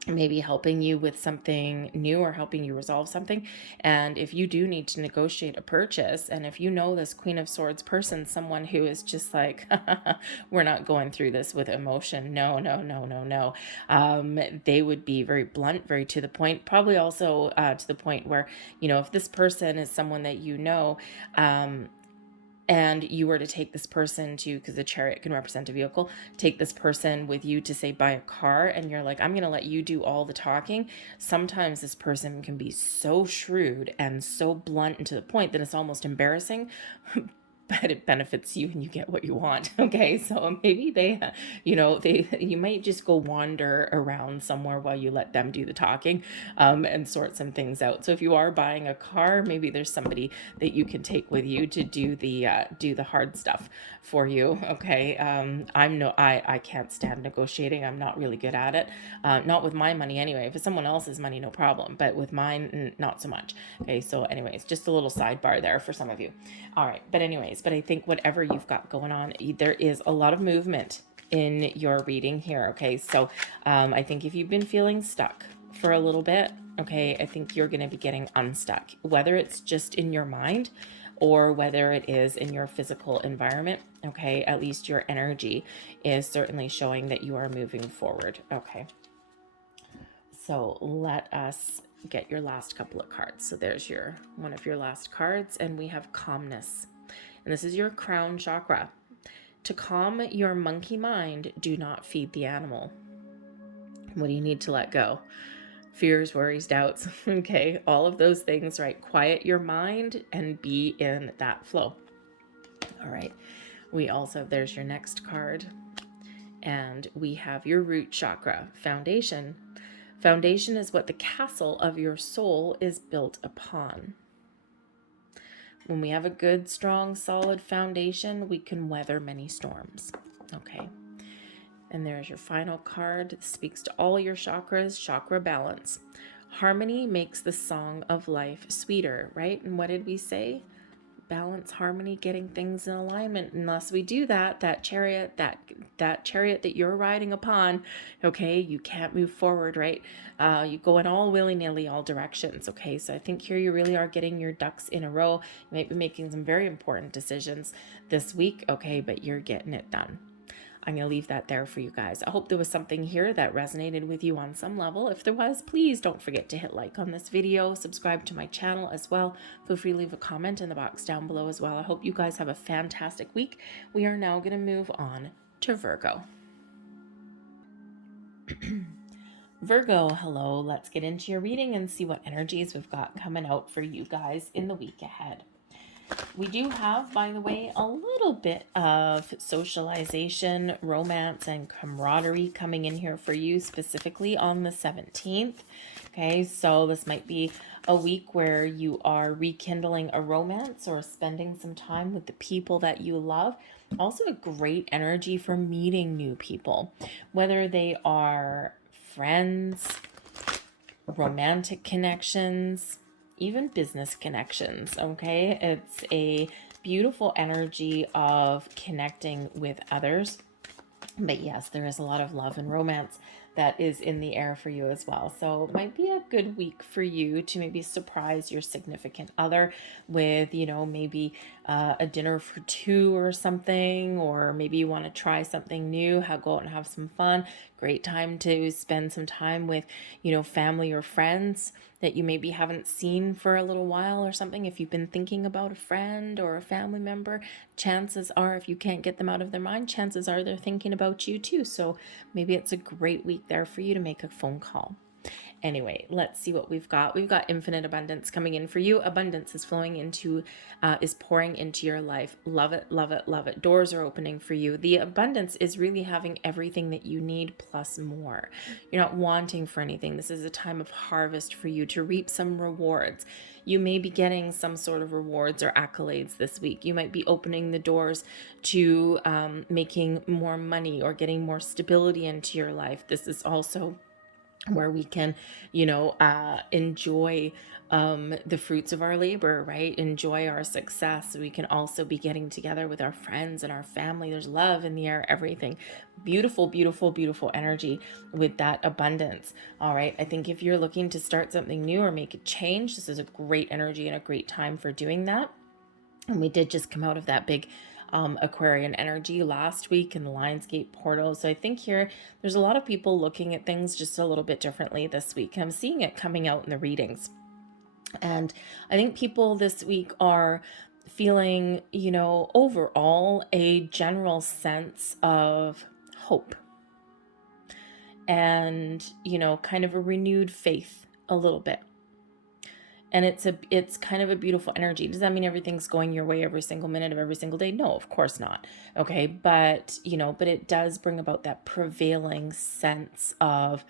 maybe helping you with something new or helping you resolve something. And if you do need to negotiate a purchase, and if you know this Queen of Swords person, someone who is just like, we're not going through this with emotion. No. They would be very blunt, very to the point, probably also to the point where, if this person is someone that and you were to take this person to, because the Chariot can represent a vehicle, take this person with you to, say, buy a car, and you're like, I'm going to let you do all the talking. Sometimes this person can be so shrewd and so blunt and to the point that it's almost embarrassing. But it benefits you and you get what you want. Okay. So maybe you might just go wander around somewhere while you let them do the talking, and sort some things out. So if you are buying a car, maybe there's somebody that you can take with you to do the hard stuff for you. Okay. I can't stand negotiating. I'm not really good at it. Not with my money anyway. If it's someone else's money, no problem. But with mine, not so much. Okay. So anyways, just a little sidebar there for some of you. All right. But I think whatever you've got going on, there is a lot of movement in your reading here. Okay. So I think if you've been feeling stuck for a little bit, okay, I think you're going to be getting unstuck, whether it's just in your mind or whether it is in your physical environment. Okay. At least your energy is certainly showing that you are moving forward. Okay. So let us get your last couple of cards. So there's one of your last cards, and we have calmness. And this is your crown chakra. To calm your monkey mind, do not feed the animal. What do you need to let go? Fears, worries, doubts. Okay. All of those things, right? Quiet your mind and be in that flow. All right. There's your next card. And we have your root chakra, foundation. Foundation is what the castle of your soul is built upon. When we have a good, strong, solid foundation, we can weather many storms. Okay. And there's your final card. This speaks to all your chakras, chakra balance. Harmony makes the song of life sweeter, right? And what did we say? Balance, harmony, getting things in alignment. Unless we do that chariot that you're riding upon, okay, you can't move forward, right? You go in all willy-nilly, all directions. Okay, so I think here you really are getting your ducks in a row. You might be making some very important decisions this week, okay, but you're getting it done. I'm going to leave that there for you guys. I hope there was something here that resonated with you on some level. If there was, please don't forget to hit like on this video, subscribe to my channel as well. Feel free to leave a comment in the box down below as well. I hope you guys have a fantastic week. We are now going to move on to Virgo. Virgo, hello. Let's get into your reading and see what energies we've got coming out for you guys in the week ahead. We do have, by the way, a little bit of socialization, romance, and camaraderie coming in here for you specifically on the 17th. Okay, so this might be a week where you are rekindling a romance or spending some time with the people that you love. Also a great energy for meeting new people, whether they are friends, romantic connections, even business connections, okay? It's a beautiful energy of connecting with others. But yes, there is a lot of love and romance that is in the air for you as well. So it might be a good week for you to maybe surprise your significant other with, maybe a dinner for two or something, or maybe you want to try something new, go out and have some fun. Great time to spend some time with, family or friends that you maybe haven't seen for a little while or something. If you've been thinking about a friend or a family member, chances are, if you can't get them out of their mind, chances are they're thinking about you too. So maybe it's a great week there for you to make a phone call. Anyway, let's see what we've got. We've got infinite abundance coming in for you. Abundance is is pouring into your life. Love it, love it, love it. Doors are opening for you. The abundance is really having everything that you need plus more. You're not wanting for anything. This is a time of harvest for you to reap some rewards. You may be getting some sort of rewards or accolades this week. You might be opening the doors to making more money or getting more stability into your life. This is also where we can, enjoy the fruits of our labor, right? Enjoy our success. We can also be getting together with our friends and our family. There's love in the air, everything. Beautiful, beautiful, beautiful energy with that abundance. All right. I think if you're looking to start something new or make a change, this is a great energy and a great time for doing that. And we did just come out of that big Aquarian energy last week in the Lionsgate portal. So I think here there's a lot of people looking at things just a little bit differently this week. I'm seeing it coming out in the readings. And I think people this week are feeling, overall a general sense of hope and, kind of a renewed faith a little bit. And it's kind of a beautiful energy. Does that mean everything's going your way every single minute of every single day? No, of course not. Okay. But, but it does bring about that prevailing sense of,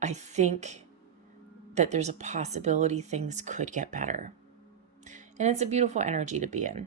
I think that there's a possibility things could get better. And it's a beautiful energy to be in.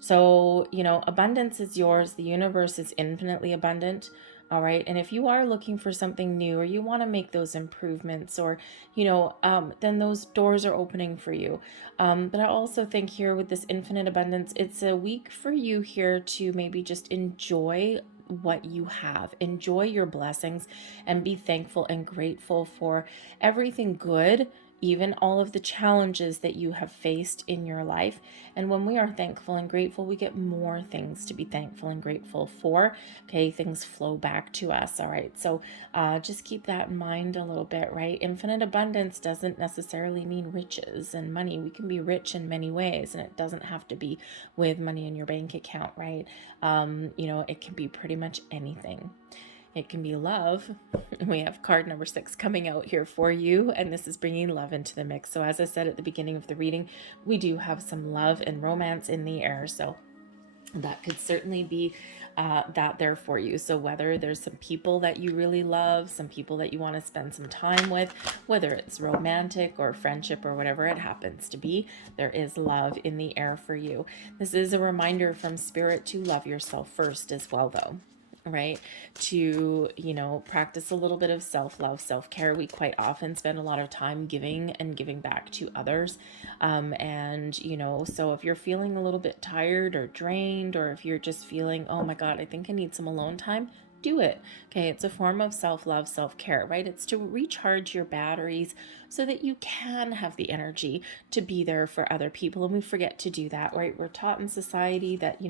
So, abundance is yours. The universe is infinitely abundant. All right. And if you are looking for something new or you want to make those improvements or, then those doors are opening for you. But I also think here with this infinite abundance, it's a week for you here to maybe just enjoy what you have, enjoy your blessings and be thankful and grateful for everything good, even all of the challenges that you have faced in your life. And when we are thankful and grateful, we get more things to be thankful and grateful for. Okay, things flow back to us. All right, so just keep that in mind a little bit, right? Infinite abundance doesn't necessarily mean riches and money. We can be rich in many ways, and it doesn't have to be with money in your bank account, right? It can be pretty much anything. It can be love. We have card number 6 coming out here for you, and this is bringing love into the mix. So as I said at the beginning of the reading, we do have some love and romance in the air. So that could certainly be that there for you. So whether there's some people that you really love, some people that you want to spend some time with, whether it's romantic or friendship or whatever it happens to be, there is love in the air for you. This is a reminder from Spirit to love yourself first as well, though. Right, to practice a little bit of self-love, self-care. We quite often spend a lot of time giving and giving back to others, and so if you're feeling a little bit tired or drained, or if you're just feeling, oh my god, I think I need some alone time, do it. Okay, it's a form of self-love, self-care, right? It's to recharge your batteries so that you can have the energy to be there for other people. And we forget to do that, right? We're taught in society that,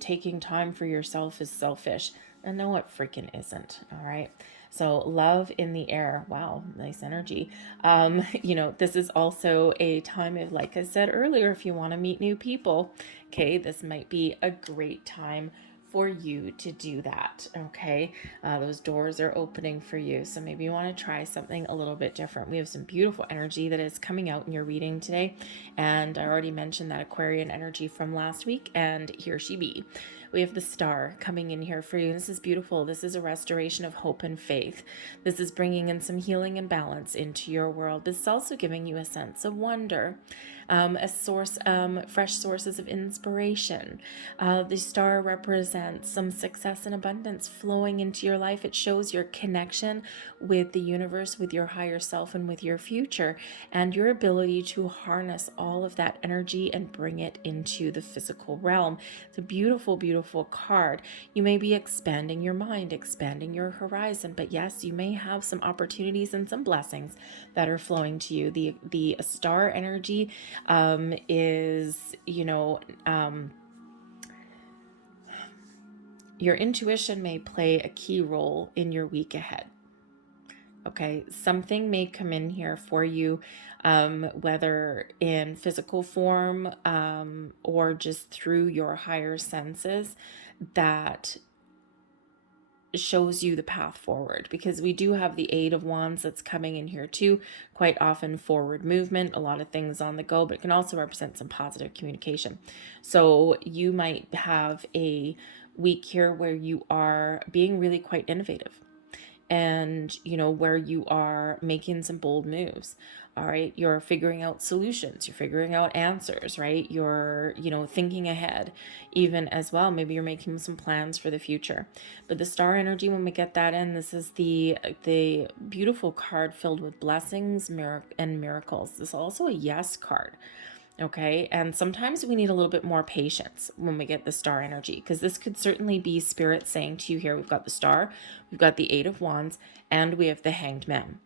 taking time for yourself is selfish. And no, it freaking isn't. All right. So love in the air. Wow, nice energy. This is also a time of, like I said earlier, if you want to meet new people, okay, this might be a great time for you to do that. Okay, those doors are opening for you, so maybe you want to try something a little bit different. We have some beautiful energy that is coming out in your reading today, and I already mentioned that Aquarian energy from last week, and here she be we have the Star coming in here for you. This is beautiful. This is a restoration of hope and faith. This is bringing in some healing and balance into your world. This is also giving you a sense of wonder, a source, fresh sources of inspiration. The Star represents some success and abundance flowing into your life. It shows your connection with the universe, with your higher self, and with your future, and your ability to harness all of that energy and bring it into the physical realm. It's a beautiful, beautiful card. You may be expanding your mind, expanding your horizon, but yes, you may have some opportunities and some blessings that are flowing to you. The Star energy is, your intuition may play a key role in your week ahead. Okay, something may come in here for you, whether in physical form or just through your higher senses, that shows you the path forward, because we do have the Eight of Wands that's coming in here too. Quite often forward movement, a lot of things on the go, but it can also represent some positive communication. So you might have a week here where you are being really quite innovative, and where you are making some bold moves. All right, you're figuring out solutions, you're figuring out answers, right? You're thinking ahead even as well. Maybe you're making some plans for the future. But the Star energy, when we get that in, this is the beautiful card filled with blessings and miracles. This is also a yes card. Okay, and sometimes we need a little bit more patience when we get the Star energy, because this could certainly be Spirit saying to you here, we've got the Star, we've got the Eight of Wands, and we have the Hanged Man.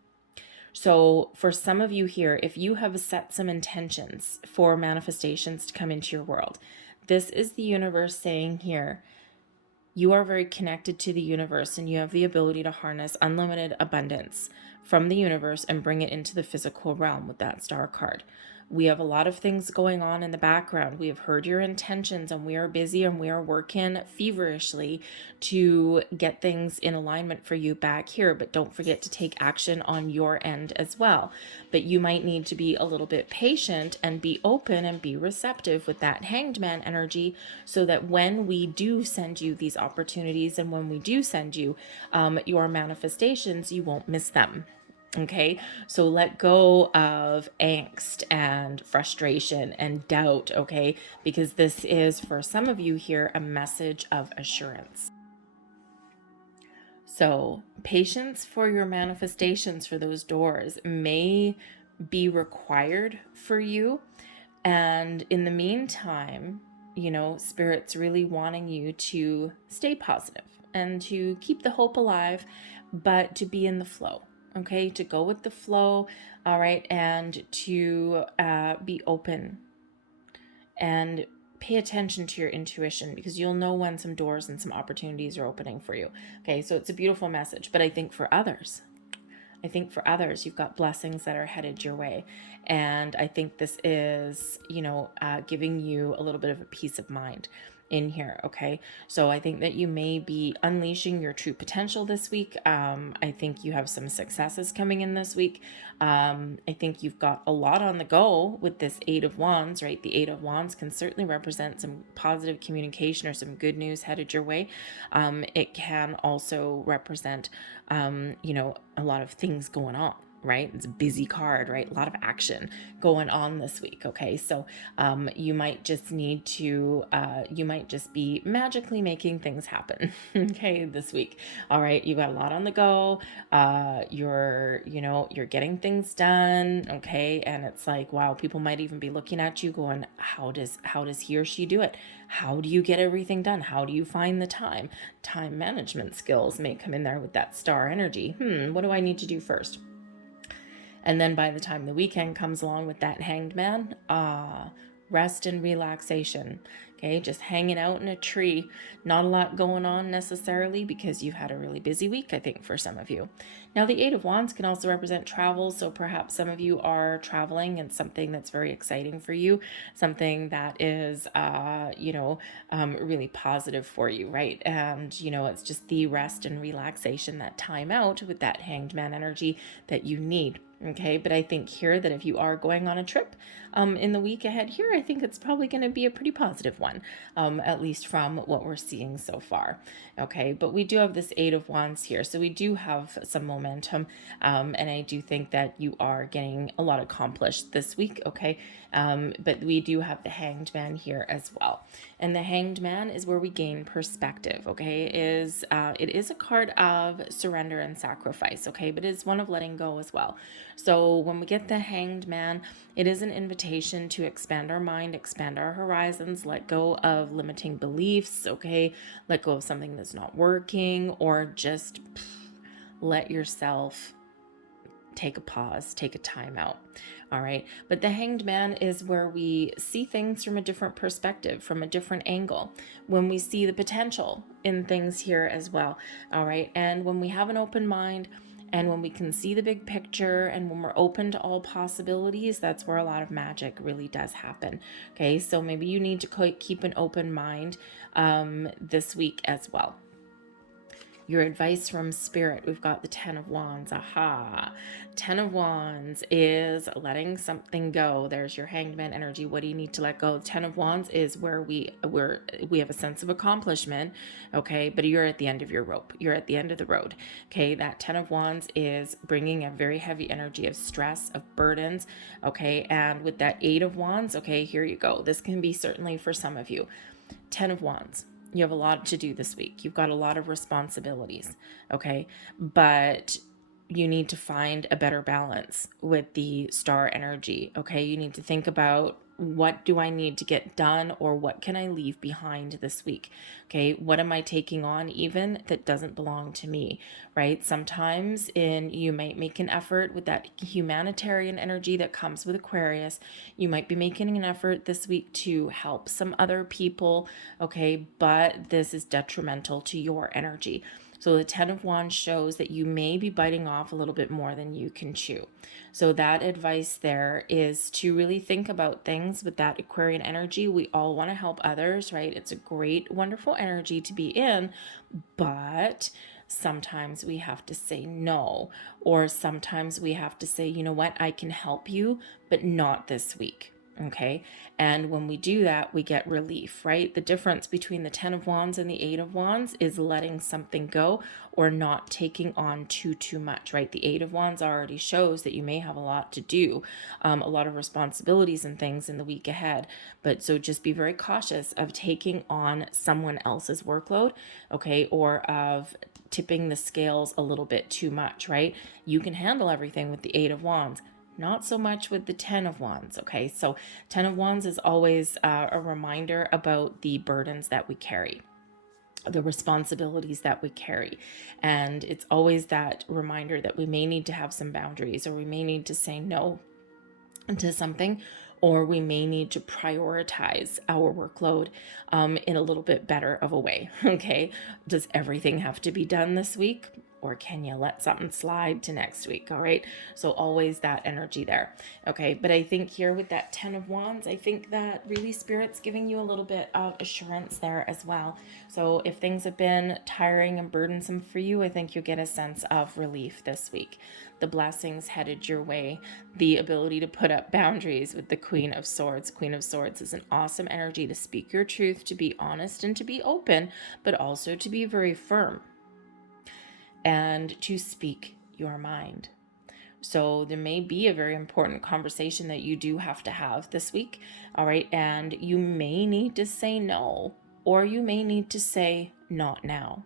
So for some of you here, if you have set some intentions for manifestations to come into your world, this is the universe saying here, you are very connected to the universe, and you have the ability to harness unlimited abundance from the universe and bring it into the physical realm with that Star card. We have a lot of things going on in the background. We have heard your intentions, and we are busy, and we are working feverishly to get things in alignment for you back here. But don't forget to take action on your end as well. But you might need to be a little bit patient and be open and be receptive with that Hanged Man energy, so that when we do send you these opportunities, and when we do send you your manifestations, you won't miss them. Okay, so let go of angst and frustration and doubt, okay? Because this is, for some of you here, a message of assurance. So patience for your manifestations, for those doors, may be required for you. And in the meantime, Spirit's really wanting you to stay positive and to keep the hope alive, but to be in the flow. Okay, to go with the flow, all right, and to be open and pay attention to your intuition, because you'll know when some doors and some opportunities are opening for you. Okay, so it's a beautiful message. But I think for others, you've got blessings that are headed your way. And I think this is, giving you a little bit of a peace of mind in here. Okay, so I think that you may be unleashing your true potential this week. I think you have some successes coming in this week. I think you've got a lot on the go with this Eight of Wands, right? The Eight of Wands can certainly represent some positive communication or some good news headed your way. It can also represent, a lot of things going on, right? It's a busy card, right? A lot of action going on this week. Okay, so you might just need to you might just be magically making things happen. Okay, this week. All right, you got a lot on the go. You're getting things done. Okay, and it's like, wow, people might even be looking at you going, how does he or she do it? How do you get everything done? How do you find the time? Time management skills may come in there with that Star energy. What do I need to do first? And then by the time the weekend comes along with that Hanged Man, rest and relaxation. Okay, just hanging out in a tree. Not a lot going on necessarily, because you've had a really busy week, I think, for some of you. Now, the Eight of Wands can also represent travel. So perhaps some of you are traveling, and something that's very exciting for you, something that is, really positive for you, right? And, it's just the rest and relaxation, that time out with that Hanged Man energy that you need. Okay, but I think here that if you are going on a trip in the week ahead here, I think it's probably going to be a pretty positive one, at least from what we're seeing so far. Okay, but we do have this Eight of Wands here, so we do have some momentum, and I do think that you are getting a lot accomplished this week. Okay, but we do have the Hanged Man here as well, and the Hanged Man is where we gain perspective. Okay, it is a card of surrender and sacrifice. Okay, but it's one of letting go as well. So when we get the Hanged Man, it is an invitation to expand our mind, expand our horizons, let go of limiting beliefs, okay? Let go of something that's not working, or just let yourself take a pause, take a time out. All right. But the Hanged Man is where we see things from a different perspective, from a different angle, when we see the potential in things here as well. All right. And when we have an open mind, and when we can see the big picture, and when we're open to all possibilities, that's where a lot of magic really does happen. Okay, so maybe you need to keep an open mind this week as well. Your advice from Spirit, we've got the Ten of Wands. Aha. Ten of Wands is letting something go. There's your Hanged Man energy. What do you need to let go? Ten of Wands is where we have a sense of accomplishment, okay? But you're at the end of your rope. You're at the end of the road, okay? That Ten of Wands is bringing a very heavy energy of stress, of burdens, okay? And with that Eight of Wands, okay, here you go. This can be certainly for some of you. Ten of Wands. You have a lot to do this week. You've got a lot of responsibilities, okay? But you need to find a better balance with the star energy, okay? You need to think about, what do I need to get done, or what can I leave behind this week? Okay, what am I taking on even that doesn't belong to me, right? Sometimes you might make an effort with that humanitarian energy that comes with Aquarius. You might be making an effort this week to help some other people, okay? But this is detrimental to your energy. So the Ten of Wands shows that you may be biting off a little bit more than you can chew. So that advice there is to really think about things with that Aquarian energy. We all want to help others, right? It's a great, wonderful energy to be in, but sometimes we have to say no, or sometimes we have to say, you know what, I can help you, but not this week. Okay. And when we do that, we get relief, right? The difference between the Ten of Wands and the Eight of Wands is letting something go, or not taking on too much, right? The Eight of Wands already shows that you may have a lot to do, a lot of responsibilities and things in the week ahead. But so just be very cautious of taking on someone else's workload, okay? Or of tipping the scales a little bit too much, right? You can handle everything with the Eight of Wands. Not so much with the Ten of Wands, okay? So Ten of Wands is always a reminder about the burdens that we carry, the responsibilities that we carry. And it's always that reminder that we may need to have some boundaries, or we may need to say no to something, or we may need to prioritize our workload in a little bit better of a way, okay? Does everything have to be done this week? Or can you let something slide to next week? All right. So always that energy there. Okay. But I think here with that Ten of Wands, I think that really Spirit's giving you a little bit of assurance there as well. So if things have been tiring and burdensome for you, I think you'll get a sense of relief this week. The blessings headed your way, the ability to put up boundaries with the Queen of Swords. Queen of Swords is an awesome energy to speak your truth, to be honest and to be open, but also to be very firm and to speak your mind. So there may be a very important conversation that you do have to have this week, all right? And you may need to say no, or you may need to say not now.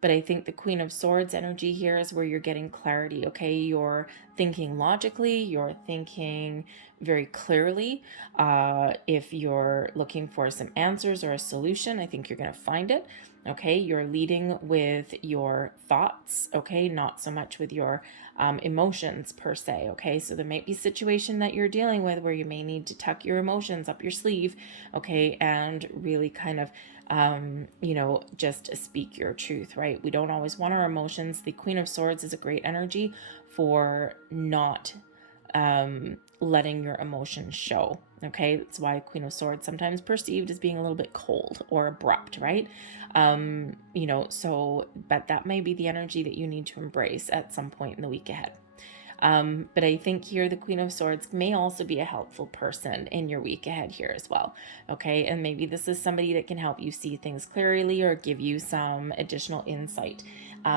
But I think the Queen of Swords energy here is where you're getting clarity, okay? You're thinking logically, you're thinking very clearly. If you're looking for some answers or a solution, I think you're going to find it, okay? You're leading with your thoughts, okay? Not so much with your emotions per se, okay? So there might be a situation that you're dealing with where you may need to tuck your emotions up your sleeve, okay? And really kind of just speak your truth, right? We don't always want our emotions. The Queen of Swords is a great energy for not letting your emotions show, okay? That's why Queen of Swords sometimes perceived as being a little bit cold or abrupt, right? But that may be the energy that you need to embrace at some point in the week ahead. But I think here the Queen of Swords may also be a helpful person in your week ahead here as well. Okay, and maybe this is somebody that can help you see things clearly or give you some additional insight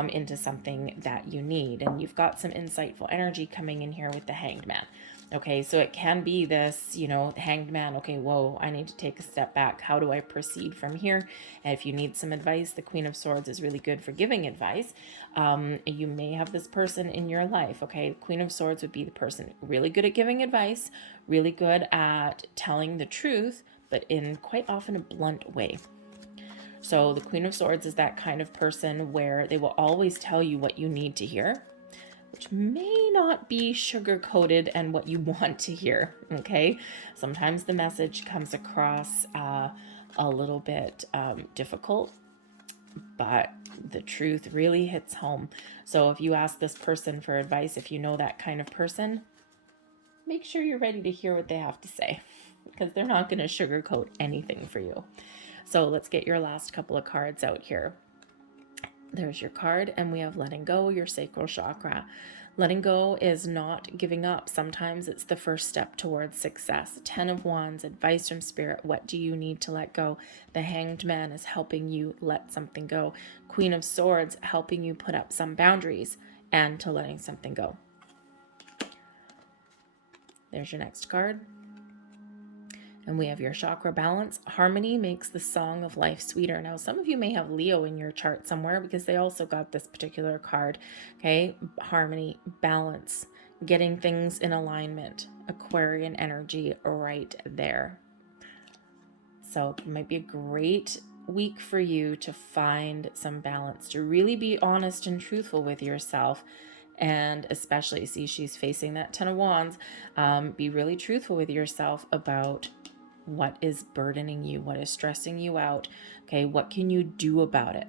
into something that you need. And you've got some insightful energy coming in here with the Hanged Man. Okay, so it can be this, Hanged Man. Okay, whoa, I need to take a step back. How do I proceed from here? And if you need some advice, the Queen of Swords is really good for giving advice. You may have this person in your life. Okay, Queen of Swords would be the person really good at giving advice, really good at telling the truth, but in quite often a blunt way. So the Queen of Swords is that kind of person where they will always tell you what you need to hear, which may not be sugar-coated and what you want to hear, okay? Sometimes the message comes across a little bit difficult, but the truth really hits home. So if you ask this person for advice, if you know that kind of person, make sure you're ready to hear what they have to say, because they're not going to sugarcoat anything for you. So let's get your last couple of cards out here. There's your card, and we have letting go, your sacral chakra. Letting go is not giving up. Sometimes it's the first step towards success. 10 of Wands, advice from Spirit. What do you need to let go? The Hanged Man is helping you let something go. Queen of Swords, helping you put up some boundaries and to letting something go. There's your next card. And we have your chakra balance. Harmony makes the song of life sweeter. Now, some of you may have Leo in your chart somewhere because they also got this particular card. Okay, harmony, balance, getting things in alignment. Aquarian energy right there. So it might be a great week for you to find some balance, to really be honest and truthful with yourself. And especially, see, she's facing that 10 of Wands. Be really truthful with yourself about what is burdening you, what is stressing you out. Okay, what can you do about it?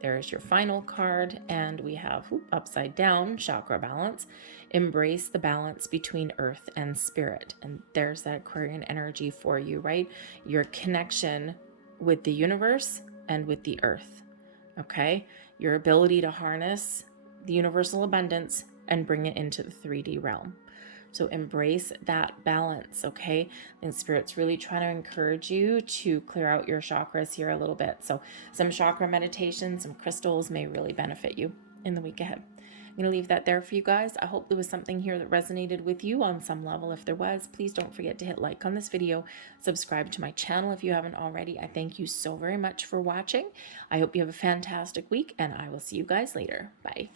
There is your final card, and we have upside down chakra balance. Embrace the balance between earth and spirit. And there's that Aquarian energy for you, right? Your connection with the universe and with the earth. Okay, your ability to harness the universal abundance and bring it into the 3D realm. So embrace that balance, okay? And Spirit's really trying to encourage you to clear out your chakras here a little bit. So some chakra meditation, some crystals may really benefit you in the week ahead. I'm going to leave that there for you guys. I hope there was something here that resonated with you on some level. If there was, please don't forget to hit like on this video. Subscribe to my channel if you haven't already. I thank you so very much for watching. I hope you have a fantastic week, and I will see you guys later. Bye.